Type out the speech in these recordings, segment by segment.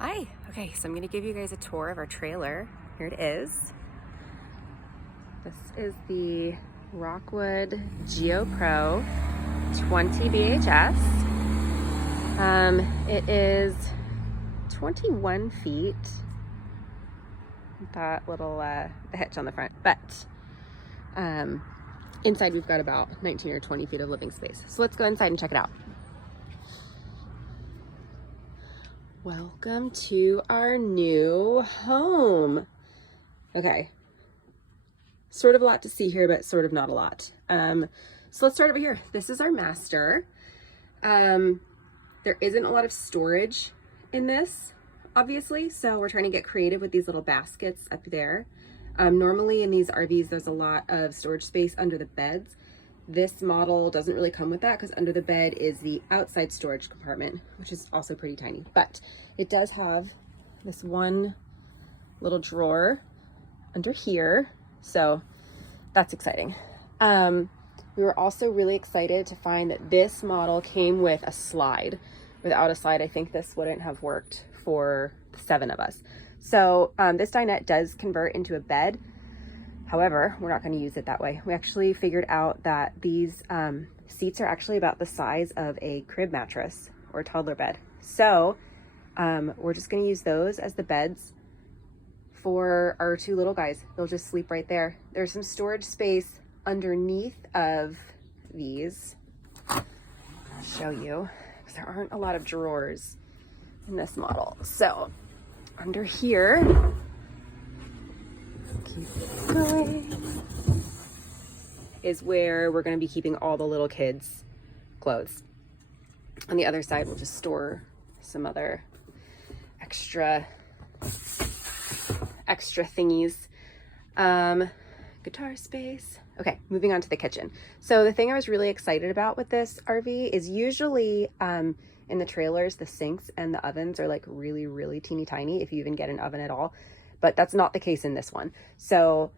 Hi. Okay, so I'm going to give you guys a tour of our trailer. Here it is. This is the Rockwood GeoPro 20bhs. It is 21 feet. That little the hitch on the front, but inside we've got about 19 or 20 feet of living space. So let's go inside and check it out. Welcome to our new home. Okay, sort of a lot to see here, but sort of not a lot. So let's start over here. This is our master. There isn't a lot of storage in this, obviously, so we're trying to get creative with these little baskets up there. Normally in these RVs, there's a lot of storage space under the beds. This model doesn't really come with that because under the bed is the outside storage compartment, which is also pretty tiny, but it does have this one little drawer under here. So that's exciting. We were also really excited to find that this model came with a slide. Without a slide, I think this wouldn't have worked for the 7 of us. So this dinette does convert into a bed. However, we're not going to use it that way. We actually figured out that these seats are actually about the size of a crib mattress or a toddler bed. So we're just going to use those as the beds for our 2 little guys. They'll just sleep right there. There's some storage space underneath of these. I'll show you, because there aren't a lot of drawers in this model. So under here, keep going, is where we're going to be keeping all the little kids' clothes. On the other side, we'll just store some other extra thingies. Guitar space. Okay, moving on to the kitchen. So the thing I was really excited about with this RV is usually in the trailers, the sinks and the ovens are like really, really teeny tiny, if you even get an oven at all. But that's not the case in this one. So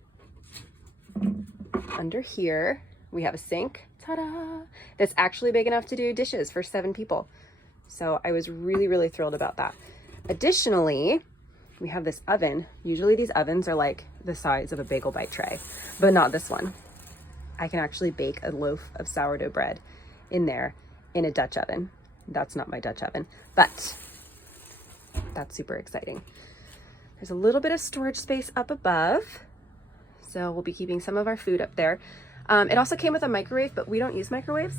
under here, we have a sink, ta-da, that's actually big enough to do dishes for 7 people. So I was really, really thrilled about that. Additionally, we have this oven. Usually these ovens are like the size of a bagel bite tray, but not this one. I can actually bake a loaf of sourdough bread in there in a Dutch oven. That's not my Dutch oven, but that's super exciting. There's a little bit of storage space up above, so we'll be keeping some of our food up there. It also came with a microwave, but we don't use microwaves.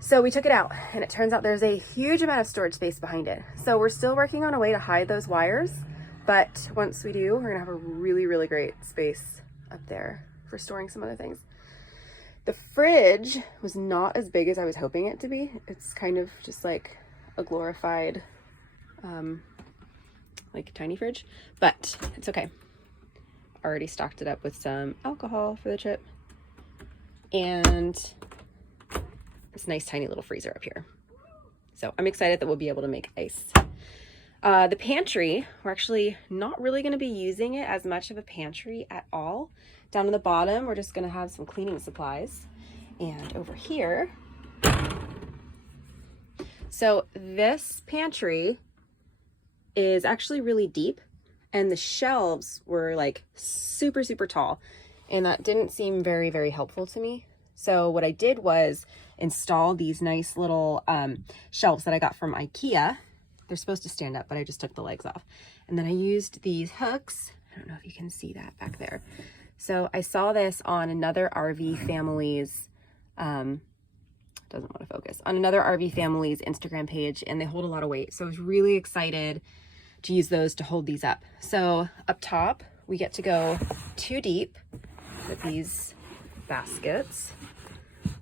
So we took it out, and it turns out there's a huge amount of storage space behind it. So we're still working on a way to hide those wires, but once we do, we're gonna have a really, really great space up there for storing some other things. The fridge was not as big as I was hoping it to be. It's kind of just like a glorified, like tiny fridge, but it's okay. Already stocked it up with some alcohol for the trip and this nice tiny little freezer up here. So I'm excited that we'll be able to make ice. The pantry, we're actually not really going to be using it as much of a pantry at all. Down on the bottom, we're just going to have some cleaning supplies. And over here, so this pantry is actually really deep, and the shelves were like super, super tall, and that didn't seem very, very helpful to me. So what I did was install these nice little shelves that I got from IKEA. They're supposed to stand up, but I just took the legs off. And then I used these hooks. I don't know if you can see that back there. So I saw this on another RV family's, doesn't want to focus, on another RV family's Instagram page, and they hold a lot of weight. So I was really excited to use those to hold these up. So up top, we get to go 2 deep with these baskets.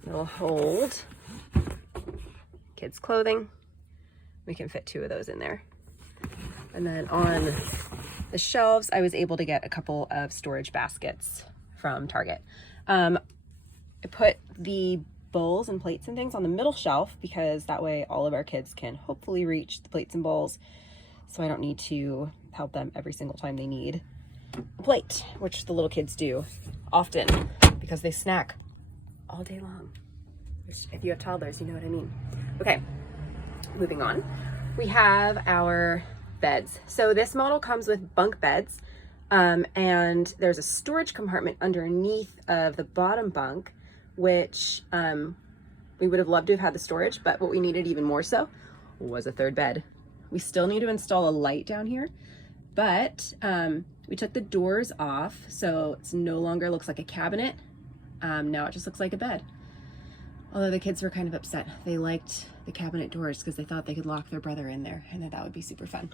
They'll hold kids' clothing. We can fit 2 of those in there. And then on the shelves, I was able to get a couple of storage baskets from Target. I put the bowls and plates and things on the middle shelf because that way all of our kids can hopefully reach the plates and bowls, so I don't need to help them every single time they need a plate, which the little kids do often because they snack all day long. If you have toddlers, you know what I mean. Okay, moving on. We have our beds. So this model comes with bunk beds, and there's a storage compartment underneath of the bottom bunk, which we would have loved to have had the storage, but what we needed even more so was a third bed. We still need to install a light down here, but we took the doors off, so it's no longer looks like a cabinet. Now it just looks like a bed. Although the kids were kind of upset. They liked the cabinet doors because they thought they could lock their brother in there, and that would be super fun.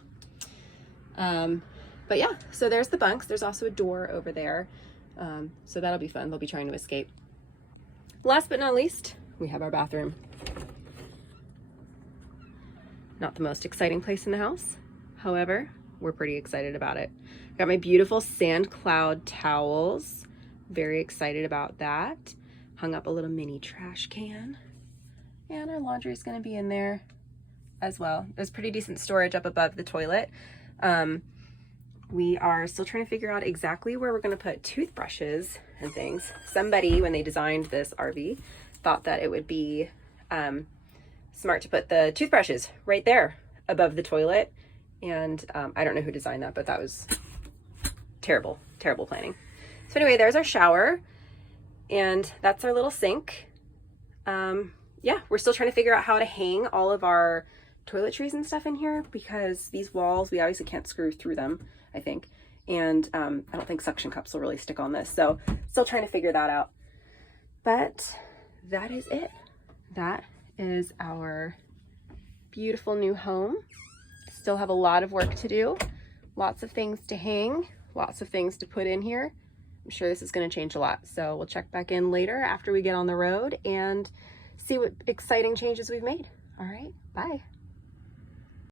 But yeah, so there's the bunks. There's also a door over there. So that'll be fun. They'll be trying to escape. Last but not least, we have our bathroom. Not the most exciting place in the house. However, we're pretty excited about it. Got my beautiful sand cloud towels. Very excited about that. Hung up a little mini trash can. And our laundry is going to be in there as well. There's pretty decent storage up above the toilet. We are still trying to figure out exactly where we're going to put toothbrushes and things. Somebody, when they designed this RV, thought that it would be smart to put the toothbrushes right there above the toilet. And I don't know who designed that, but that was terrible, terrible planning. So anyway, there's our shower, and that's our little sink. Yeah, we're still trying to figure out how to hang all of our toiletries and stuff in here, because these walls, we obviously can't screw through them, I think. And I don't think suction cups will really stick on this. So still trying to figure that out. But that is it. That is our beautiful new home. Still have a lot of work to do. Lots of things to hang, lots of things to put in here. I'm sure this is going to change a lot. So we'll check back in later after we get on the road and see what exciting changes we've made. All right, bye.